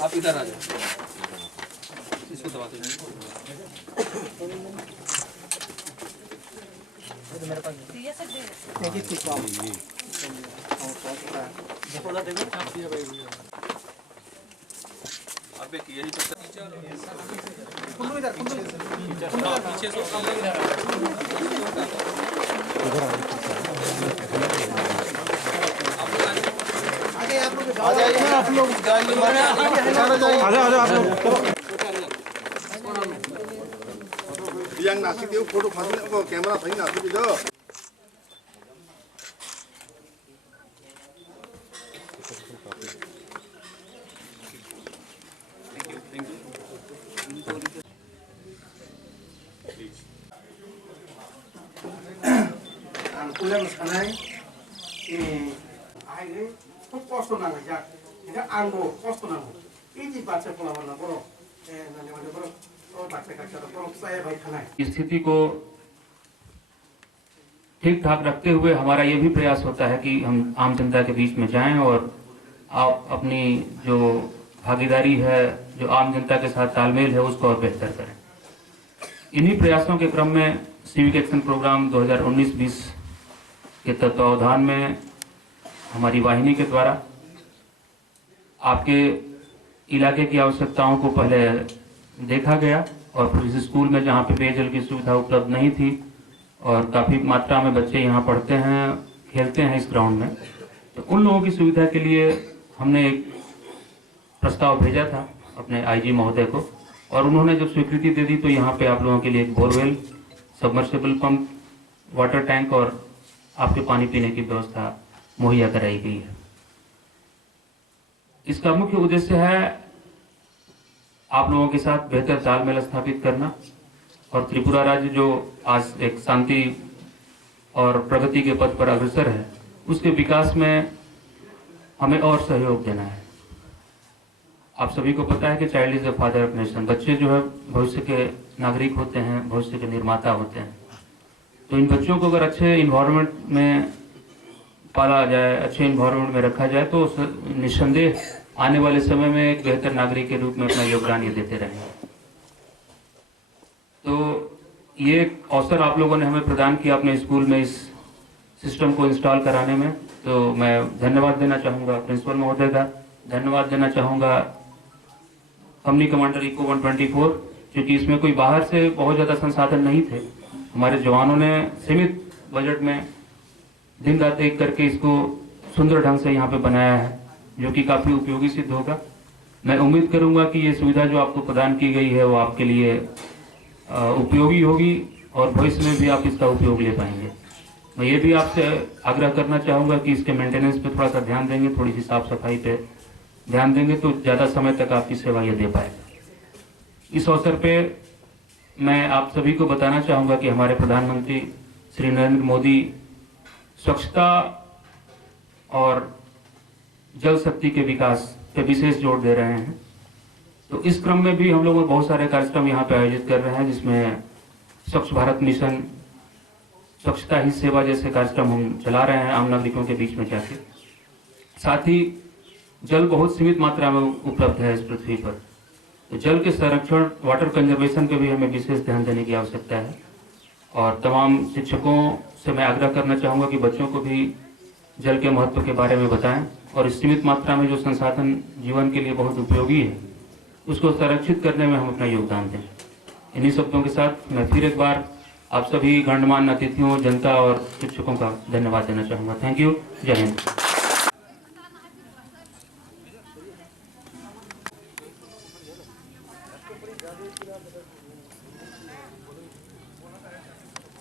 आप इधर आ जाओ, इसको दबा दो। मेरे पास अब एक यही तो पीछे से आ जाइए आप लोग, yang nasi dia foto pasang apa kamera thấy nasi dia kuliah sekarang ini akhirnya tuh kos tuh nangga jak, ini anggo kos tuh nanggo, ini baca pola warna boro, nanti mana boro, oh baca kaca boro saya baik kanai. स्थिति को ठीक ठाक रखते हुए हमारा ये भी प्रयास होता है कि हम आम जनता के बीच में जाएं और आप अपनी जो भागीदारी है, जो आम जनता के साथ तालमेल है, उसको और बेहतर करें। इन्हीं प्रयासों के क्रम में सिविक एक्शन प्रोग्राम 2019-20 के तत्वावधान में हमारी वाहिनी के द्वारा आपके इलाके की आवश्यकताओं को पहले देखा गया और फिर इस स्कूल में जहाँ पे पेयजल की सुविधा उपलब्ध नहीं थी और काफ़ी मात्रा में बच्चे यहाँ पढ़ते हैं, खेलते हैं इस ग्राउंड में, तो उन लोगों की सुविधा के लिए हमने एक प्रस्ताव भेजा था अपने आईजी महोदय को और उन्होंने जब स्वीकृति दे दी तो यहाँ पे आप लोगों के लिए एक borewell, submersible pump, water tank और आपके पानी पीने की व्यवस्था मुहैया कराई गई है। इसका मुख्य उद्देश्य है आप लोगों के साथ बेहतर तालमेल स्थापित करना और त्रिपुरा राज्य जो आज एक शांति और प्रगति के पथ पर अग्रसर है, उसके विकास में हमें और सहयोग देना है। आप सभी को पता है कि child is the father of nation. बच्चे जो है भविष्य के नागरिक होते हैं, भविष्य के निर्माता होते हैं। तो इन बच्चों को अगर अच्छे इन्वायरमेंट में पाला जाए, अच्छे इन्वायरमेंट में रखा जाए तो निस्संदेह आने वाले समय में एक बेहतर नागरिक के रूप में अपना योगदान ये देते रहेंगे। तो ये अवसर आप लोगों ने हमें प्रदान किया अपने स्कूल में इस सिस्टम को इंस्टॉल कराने में, तो मैं धन्यवाद देना चाहूँगा प्रिंसिपल महोदय का, धन्यवाद देना चाहूँगा कंपनी कमांडर इको 124, क्योंकि इसमें कोई बाहर से बहुत ज़्यादा संसाधन नहीं थे। हमारे जवानों ने सीमित बजट में दिन रात एक करके इसको सुंदर ढंग से यहाँ पे बनाया है, जो कि काफ़ी उपयोगी सिद्ध होगा। मैं उम्मीद करूँगा कि ये सुविधा जो आपको प्रदान की गई है वो आपके लिए उपयोगी होगी और भविष्य में भी आप इसका उपयोग ले पाएंगे। मैं ये भी आपसे आग्रह करना चाहूँगा कि इसके मेंटेनेंस पे थोड़ा सा ध्यान देंगे, थोड़ी सी साफ सफाई पे ध्यान देंगे तो ज़्यादा समय तक आपकी सेवा ये दे पाएगा। इस अवसर पे मैं आप सभी को बताना चाहूँगा कि हमारे प्रधानमंत्री श्री नरेंद्र मोदी स्वच्छता और जल शक्ति के विकास पे विशेष जोर दे रहे हैं। तो इस क्रम में भी हम लोग बहुत सारे कार्यक्रम यहाँ पे आयोजित कर रहे हैं, जिसमें स्वच्छ भारत मिशन, स्वच्छता ही सेवा जैसे कार्यक्रम हम चला रहे हैं आम नागरिकों के बीच में जाके। साथ ही जल बहुत सीमित मात्रा में उपलब्ध है इस पृथ्वी पर, तो जल के संरक्षण, वाटर कंजर्वेशन पे भी हमें विशेष ध्यान देने की आवश्यकता है। और तमाम शिक्षकों से मैं आग्रह करना चाहूँगा कि बच्चों को भी जल के महत्व के बारे में बताएं और इस सीमित मात्रा में जो संसाधन जीवन के लिए बहुत उपयोगी है उसको संरक्षित करने में हम अपना योगदान दें। इन्हीं शब्दों के साथ मैं फिर एक बार आप सभी गणमान्य अतिथियों, जनता और शिक्षकों का धन्यवाद देना चाहूँगा। Thank you. जय हिंद।